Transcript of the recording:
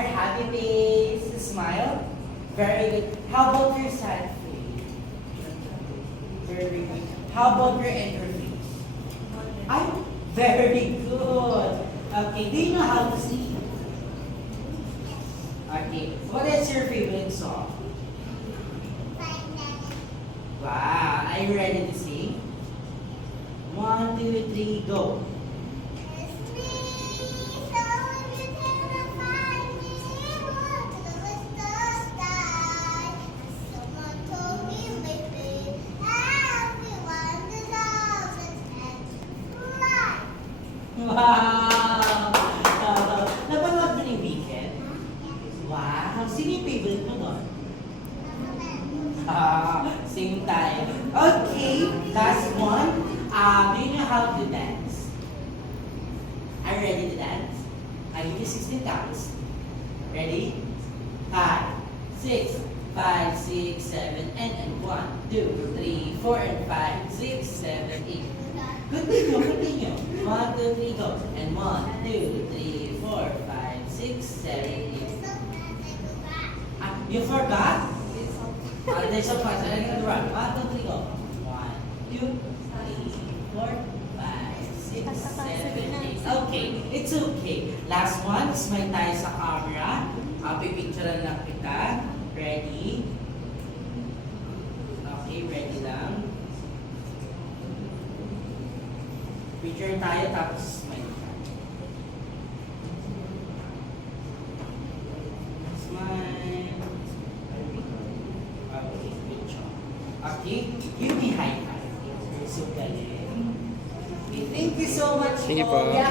your happy face, smile. Very good. How about your sad face? Very good. How about your anger face? Ay, very good. Okay, do you know how to sing? Okay, what is your favorite song? Wow, are you ready to sing? 1, 2, 3, go. Wow! Napanood mo yung weekend? Wow! Sino yung favorite mo doon? Same time. Okay, last one. Do you know how to dance? Are you ready to dance? I give you 16 counts. Ready? 5, 6, 5, 6, 7, and 1, 2, 3, 4, and 5, 6, 7, 8. Continue, continue. 1, 2, 3, go. And 1, 2, 3, 4, 5, 6, 7, 8. You forgot? There's a part. I'm gonna run. 1, 2, 3, go. 1, 2, 3, 4, 5, 6, 7, 8. Okay, it's okay. Last one, smile tayo sa camera. Pipicturean lang kita. Ready? Okay, ready lang. Picture tayo tapos smile tayo. Smile. Okay, good job. Okay, give me high five. So galing. Okay, thank you so much Sige po. Yeah.